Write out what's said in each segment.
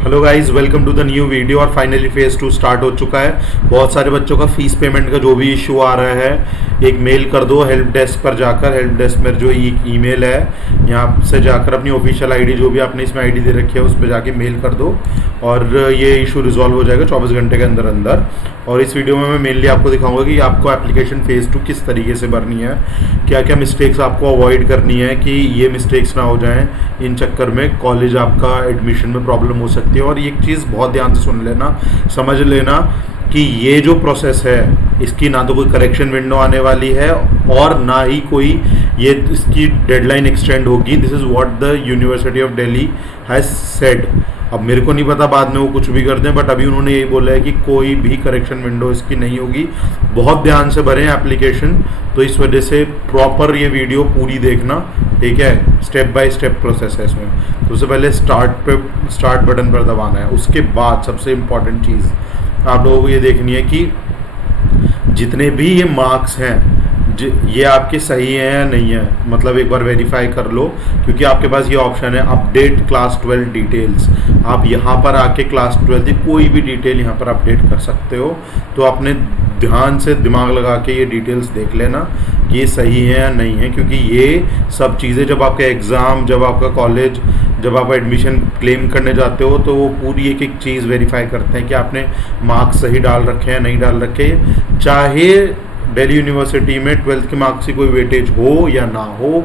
Hello guys, welcome to the new video. और finally phase 2 start हो चुका है। बहुत सारे बच्चों का फीस पेमेंट का जो भी इशू आ रहा है, एक मेल कर दो हेल्प डेस्क पर जाकर। हेल्प डेस्क में जो ईमेल है, यहाँ से जाकर अपनी ऑफिशियल आईडी जो भी आपने इसमें आईडी दे रखी है उस पर जाके मेल कर दो और ये इशू रिजॉल्व हो जाएगा 24 घंटे के अंदर अंदर। और इस वीडियो में मैं मेनली आपको दिखाऊंगा कि आपको एप्लीकेशन फेज 2 किस तरीके से भरनी है, क्या क्या मिस्टेक्स आपको अवॉइड करनी है कि ये मिस्टेक्स ना हो जाएं। इन चक्कर में कॉलेज आपका एडमिशन में प्रॉब्लम हो सकती है। और एक चीज़ बहुत ध्यान से सुन लेना, समझ लेना कि ये जो प्रोसेस है इसकी ना तो कोई करेक्शन विंडो आने वाली है और ना ही कोई ये इसकी डेडलाइन एक्सटेंड होगी। This is what the university of Delhi has said. अब मेरे को नहीं पता बाद में वो कुछ भी कर दें, बट अभी उन्होंने यही बोला है कि कोई भी करेक्शन विंडो इसकी नहीं होगी। बहुत ध्यान से भरें एप्लीकेशन, तो इस वजह से प्रॉपर ये वीडियो पूरी देखना, ठीक है। स्टेप बाय स्टेप प्रोसेस है इसमें। तो उससे पहले स्टार्ट बटन पर दबाना है। उसके बाद सबसे इम्पॉर्टेंट चीज़ आप लोगों को ये देखनी है कि जितने भी ये मार्क्स हैं ये आपके सही हैं या नहीं है। मतलब एक बार वेरीफाई कर लो, क्योंकि आपके पास ये ऑप्शन है अपडेट क्लास 12 डिटेल्स। आप यहाँ पर आके क्लास 12 की कोई भी डिटेल यहाँ पर अपडेट कर सकते हो। तो आपने ध्यान से दिमाग लगा के ये डिटेल्स देख लेना कि ये सही है या नहीं है, क्योंकि ये सब चीज़ें जब आपका एग्ज़ाम, जब आपका कॉलेज, जब आप एडमिशन क्लेम करने जाते हो तो वो पूरी एक एक चीज़ वेरीफाई करते हैं कि आपने मार्क्स सही डाल रखे हैं नहीं डाल रखे। चाहे दिल्ली यूनिवर्सिटी में 12th के मार्क्स की कोई वेटेज हो या ना हो,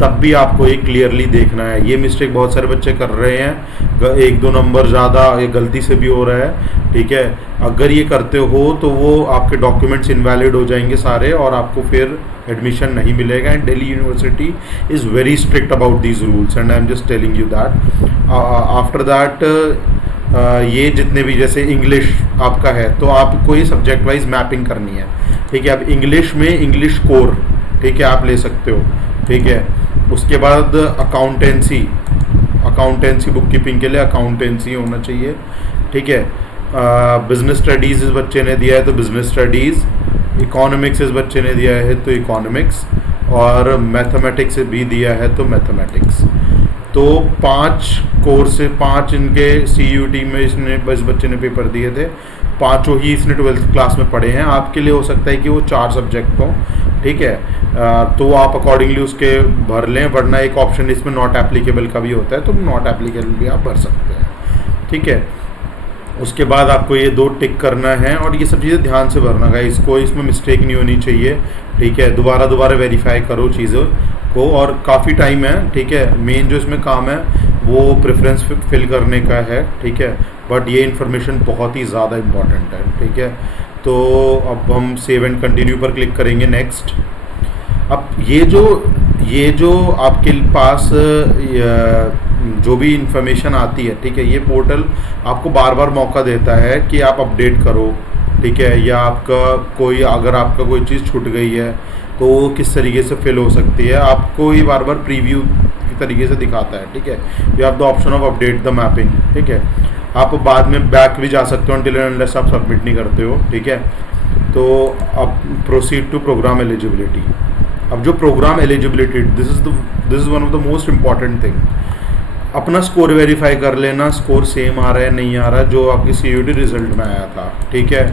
तब भी आपको ये क्लियरली देखना है। ये मिस्टेक बहुत सारे बच्चे कर रहे हैं, 1-2 नंबर ज़्यादा ये गलती से भी हो रहा है, ठीक है। अगर ये करते हो तो वो आपके डॉक्यूमेंट्स इनवैलिड हो जाएंगे सारे और आपको फिर एडमिशन नहीं मिलेगा। And Delhi university is very strict about these rules and I am just telling you that. After that ये जितने भी, जैसे इंग्लिश आपका है तो आपको ये सब्जेक्ट वाइज मैपिंग करनी है, ठीक है। अब इंग्लिश में इंग्लिश कोर, ठीक है, आप ले सकते हो, ठीक है। उसके बाद अकाउंटेंसी बुक कीपिंग के लिए अकाउंटेंसी होना चाहिए, ठीक है। बिजनेस स्टडीज़ इस बच्चे ने दिया है तो बिजनेस स्टडीज़, इकोनॉमिक्स इस बच्चे ने दिया है तो इकोनॉमिक्स, और मैथमेटिक्स भी दिया है तो मैथमेटिक्स। तो 5 कोर्स से 5 इनके CUT में इस बच्चे ने पेपर दिए थे। 5 ही इसने 12th क्लास में पढ़े हैं। आपके लिए हो सकता है कि वो 4 सब्जेक्ट हों, ठीक है। तो आप अकॉर्डिंगली उसके भर लें, वरना एक ऑप्शन इसमें नॉट एप्लीकेबल का भी होता है, तो नॉट एप्लीकेबल भी आप भर सकते हैं, ठीक है। उसके बाद आपको ये 2 टिक करना है और ये सब चीज़ें ध्यान से भरना है। इसको इसमें मिस्टेक नहीं होनी चाहिए, ठीक है। दोबारा वेरीफाई करो चीज़ों को, और काफ़ी टाइम है, ठीक है। मेन जो इसमें काम है वो प्रेफरेंस फिल करने का है, ठीक है। बट ये इन्फॉर्मेशन बहुत ही ज़्यादा इम्पॉर्टेंट है, ठीक है। तो अब हम सेव एंड कंटिन्यू पर क्लिक करेंगे, नेक्स्ट। अब ये जो आपके पास जो भी इंफॉर्मेशन आती है, ठीक है, ये पोर्टल आपको बार बार मौका देता है कि आप अपडेट करो, ठीक है। या अगर आपका कोई चीज़ छूट गई है तो वो किस तरीके से फिल हो सकती है, आपको ये बार बार प्रीव्यू की तरीके से दिखाता है, ठीक है। You have the option of update the mapping, ठीक है। आप बाद में बैक भी जा सकते हो until and unless आप सबमिट नहीं करते हो, ठीक है। तो अब प्रोसीड टू प्रोग्राम एलिजिबिलिटी। अब जो program eligibility, this is one of the most important thing. अपना स्कोर वेरीफाई कर लेना, स्कोर सेम आ रहा है नहीं आ रहा है जो आपकी CUT रिजल्ट में आया था, ठीक है।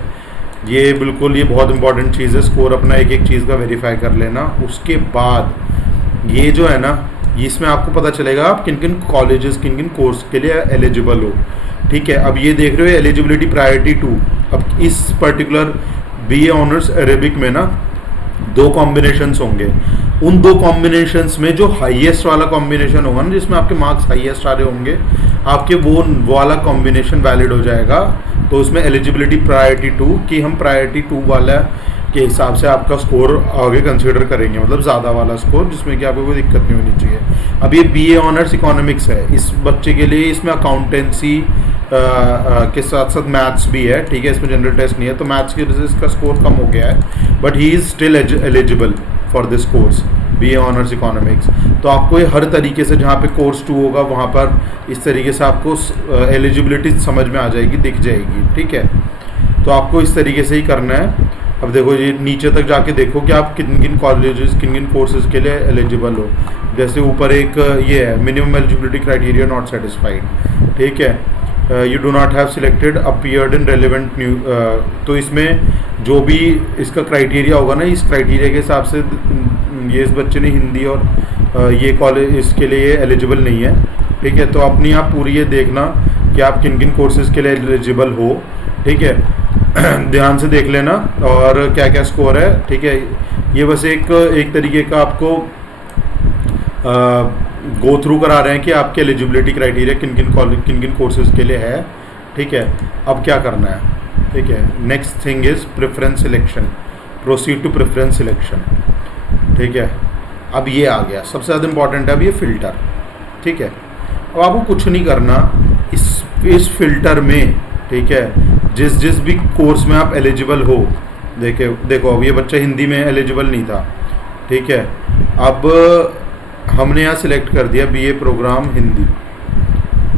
ये बहुत इंपॉर्टेंट चीज़ है, स्कोर अपना एक एक चीज़ का वेरीफाई कर लेना। उसके बाद ये जो है ना, इसमें आपको पता चलेगा आप किन किन कॉलेजेस, किन किन कोर्स के लिए एलिजिबल हो, ठीक है। अब ये देख रहे हो एलिजिबिलिटी प्रायोरिटी 2। अब इस पर्टिकुलर BA ऑनर्स अरेबिक में ना 2 कॉम्बिनेशंस होंगे। उन 2 कॉम्बिनेशंस में जो हाईएस्ट वाला कॉम्बिनेशन होगा ना, जिसमें आपके मार्क्स हाईएस्ट आ रहे होंगे, आपके वो वाला कॉम्बिनेशन वैलिड हो जाएगा। तो उसमें एलिजिबिलिटी प्रायोरिटी 2 कि हम प्रायोरिटी 2 वाला के हिसाब से आपका स्कोर आगे कंसिडर करेंगे, मतलब ज़्यादा वाला स्कोर जिसमें कि आपको कोई दिक्कत नहीं होनी चाहिए। अब ये BA ऑनर्स इकोनॉमिक्स है, इस बच्चे के लिए इसमें अकाउंटेंसी के साथ साथ मैथ्स भी है, ठीक है। इसमें जनरल टेस्ट नहीं है तो मैथ्स की वजह से इसका स्कोर कम हो गया है, but he is still eligible for this course BA honours economics. तो आपको ये हर तरीके से जहाँ पे कोर्स 2 होगा वहाँ पर इस तरीके से आपको एलिजिबिलिटी समझ में आ जाएगी, दिख जाएगी, ठीक है। तो आपको इस तरीके से ही करना है। अब देखो ये नीचे तक जाके देखो कि आप किन किन कॉलेजेस, किन किन कोर्सेज के लिए एलिजिबल हो। जैसे ऊपर एक ये है minimum eligibility criteria not satisfied, ठीक है। You do not have selected appeared in relevant new. तो इसमें जो भी इसका क्राइटेरिया होगा ना, इस क्राइटेरिया के हिसाब से ये इस बच्चे ने हिंदी और ये कॉलेज इसके लिए एलिजिबल नहीं है। ठीक है, तो अपनी आप पूरी ये देखना कि आप किन किन कोर्सेज़ के लिए एलिजिबल हो। ठीक है, ध्यान से देख लेना और क्या क्या स्कोर है। ठीक है, ये बस एक तरीके का आपको गो थ्रू करा रहे हैं कि आपके एलिजिबिलिटी क्राइटेरिया किन किन कोर्सेज़ के लिए है। ठीक है, अब क्या करना है। ठीक है, next thing is preference selection, proceed to preference selection. ठीक है, अब ये आ गया सबसे ज़्यादा इंपॉर्टेंट है अब ये फ़िल्टर। ठीक है, अब आपको कुछ नहीं करना इस फिल्टर में। ठीक है, जिस भी कोर्स में आप एलिजिबल हो, देखो अब ये बच्चा हिंदी में एलिजिबल नहीं था। ठीक है, अब हमने यहाँ सिलेक्ट कर दिया बीए प्रोग्राम हिंदी।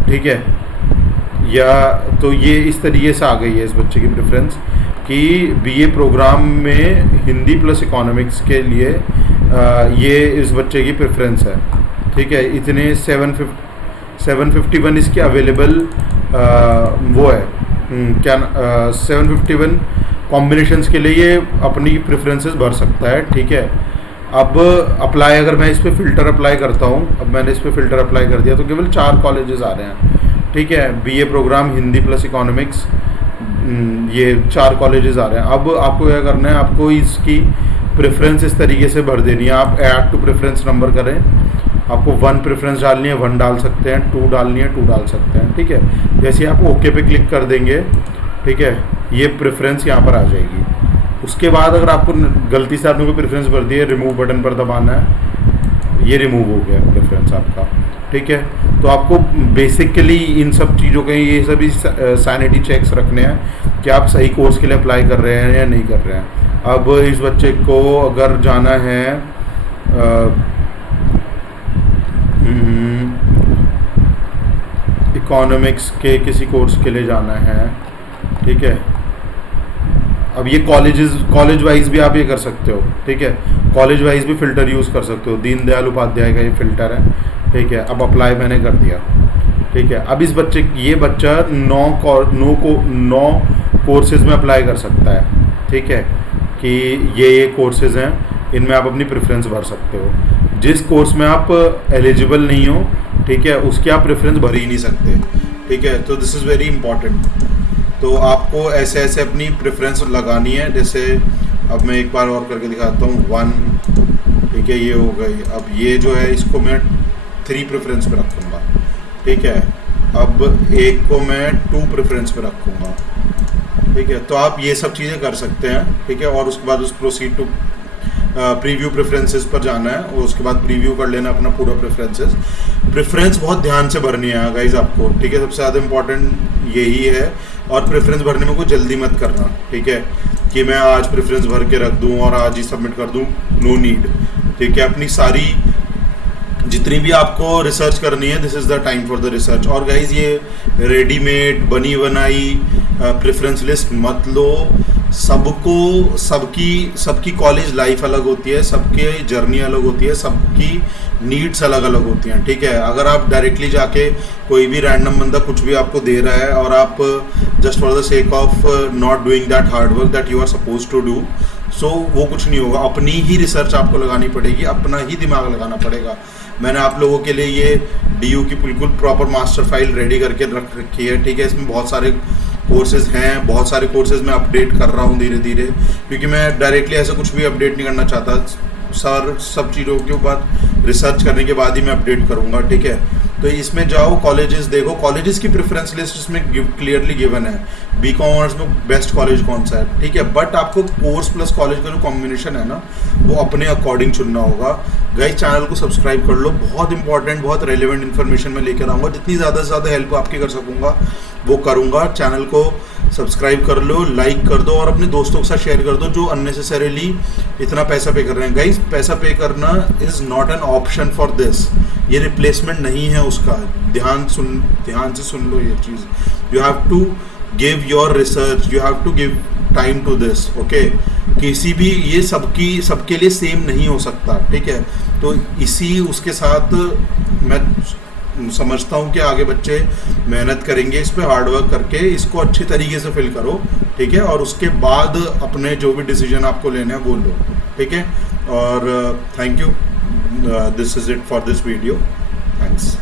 ठीक है, या तो ये इस तरीके से आ गई है इस बच्चे की प्रेफरेंस कि बीए प्रोग्राम में हिंदी प्लस इकोनॉमिक्स के लिए ये इस बच्चे की प्रेफरेंस है। ठीक है, इतने 751 इसके अवेलेबल वो है क्या 751 कॉम्बिनेशंस के लिए ये अपनी प्रेफरेंसेस भर सकता है। ठीक है, अब अप्लाई अगर मैं इस पर फ़िल्टर अप्लाई करता हूँ, अब मैंने इस पर फ़िल्टर अप्लाई कर दिया तो केवल 4 कॉलेजेस आ रहे हैं। ठीक है, BA program Hindi plus economics, ये 4 कॉलेजेस आ रहे हैं। अब आपको क्या करना है, आपको इसकी प्रेफरेंस इस तरीके से भर देनी है। आप ऐड टू प्रेफरेंस नंबर करें, आपको 1 प्रेफरेंस डालनी है 1 डाल सकते हैं, 2 डालनी है 2 डाल सकते हैं। ठीक है, जैसे आप ओके पे क्लिक कर देंगे, ठीक है, ये प्रेफरेंस यहाँ पर आ जाएगी। उसके बाद अगर आपको गलती से आपने कोई प्रेफरेंस भर दी है, रिमूव बटन पर दबाना है, ये रिमूव हो गया प्रेफरेंस आपका। ठीक है, तो आपको बेसिकली इन सब चीज़ों के ये सभी सैनिटी चेक्स रखने हैं कि आप सही कोर्स के लिए अप्लाई कर रहे हैं या नहीं कर रहे हैं। अब इस बच्चे को अगर जाना है इकोनॉमिक्स के किसी कोर्स के लिए जाना है। ठीक है, अब ये कॉलेज वाइज भी आप ये कर सकते हो। ठीक है, कॉलेज वाइज भी फ़िल्टर यूज़ कर सकते हो। दीनदयाल उपाध्याय का ये फ़िल्टर है। ठीक है, अब अप्लाई मैंने कर दिया। ठीक है, अब इस बच्चे ये बच्चा 9 कोर्सेज़ में अप्लाई कर सकता है। ठीक है, कि ये कोर्सेज़ हैं, इनमें आप अपनी प्रेफरेंस भर सकते हो। जिस कोर्स में आप एलिजिबल नहीं हो, ठीक है, उसकी आप प्रेफरेंस भर ही नहीं सकते। ठीक है, तो दिस इज़ वेरी इंपॉर्टेंट। तो आपको ऐसे ऐसे अपनी प्रेफरेंस लगानी है। जैसे अब मैं एक बार और करके दिखाता हूँ 1। ठीक है, ये हो गई। अब ये जो है इसको मैं 3 प्रेफरेंस पे रखूँगा। ठीक है, अब एक को मैं 2 प्रेफरेंस पे रखूँगा। ठीक है, तो आप ये सब चीज़ें कर सकते हैं। ठीक है, और उसके बाद उस प्रोसीड टू प्रीव्यू प्रेफरेंसेस पर जाना है और उसके बाद प्रीव्यू कर लेना अपना पूरा प्रेफरेंस बहुत ध्यान से भरनी है गाइज आपको। ठीक है, सबसे ज़्यादा इंपॉर्टेंट यही है। और प्रेफरेंस भरने में कोई जल्दी मत करना। ठीक है, कि मैं आज प्रेफरेंस भर के रख दूं और आज ही सबमिट कर दूं, नो नीड। ठीक है, अपनी सारी जितनी भी आपको रिसर्च करनी है, this is the time for the research. और गाइज ये रेडीमेड बनी बनाई प्रेफरेंस लिस्ट मत लो। सबकी कॉलेज लाइफ अलग होती है, सबके जर्नी अलग होती है, सबकी नीड्स अलग अलग होती हैं। ठीक है, अगर आप डायरेक्टली जाके कोई भी रैंडम बंदा कुछ भी आपको दे रहा है और आप just for the sake of not doing that hard work that you are suppose to do, so वो कुछ नहीं होगा। अपनी ही रिसर्च आपको लगानी पड़ेगी, अपना ही दिमाग लगाना पड़ेगा। मैंने आप लोगों के लिए ये DU की बिल्कुल प्रॉपर मास्टर फाइल रेडी करके रख रखी है। ठीक है, इसमें बहुत सारे कोर्सेज हैं, बहुत सारे कोर्सेज मैं अपडेट कर रहा हूँ धीरे धीरे, क्योंकि मैं डायरेक्टली ऐसा कुछ भी अपडेट नहीं करना चाहता। सब चीज़ों के ऊपर रिसर्च करने के बाद ही मैं अपडेट करूँगा। ठीक है, तो इसमें जाओ, कॉलेजेस देखो, कॉलेजेस की प्रेफरेंस लिस्ट इसमें क्लियरली गिवन है। B.Com ऑनर्स में बेस्ट कॉलेज कौन सा है। ठीक है, बट आपको कोर्स प्लस कॉलेज का जो कॉम्बिनेशन है ना, वो अपने अकॉर्डिंग चुनना होगा। गाइस, चैनल को सब्सक्राइब कर लो, बहुत इंपॉर्टेंट बहुत रेलिवेंट इन्फॉर्मेशन मैं लेकर आऊँगा। जितनी ज़्यादा से ज़्यादा हेल्प आपकी कर सकूँगा वो करूँगा। चैनल को सब्सक्राइब कर लो, लाइक कर दो और अपने दोस्तों के साथ शेयर कर दो जो अननेसेसरीली इतना पैसा पे कर रहे हैं। गाइस, पैसा पे करना is not an option for this, ये रिप्लेसमेंट नहीं है उसका। ध्यान से सुन लो ये चीज़। You have to give your research, you have to give time to this. Okay, किसी भी ये सबके लिए सेम नहीं हो सकता। ठीक है, तो इसी उसके साथ मैं समझता हूँ कि आगे बच्चे मेहनत करेंगे इस पे, हार्ड वर्क करके इसको अच्छी तरीके से फिल करो, ठीक है, और उसके बाद अपने जो भी डिसीजन आपको लेना है वो लो, ठीक है। और thank you, this is it for this video, thanks.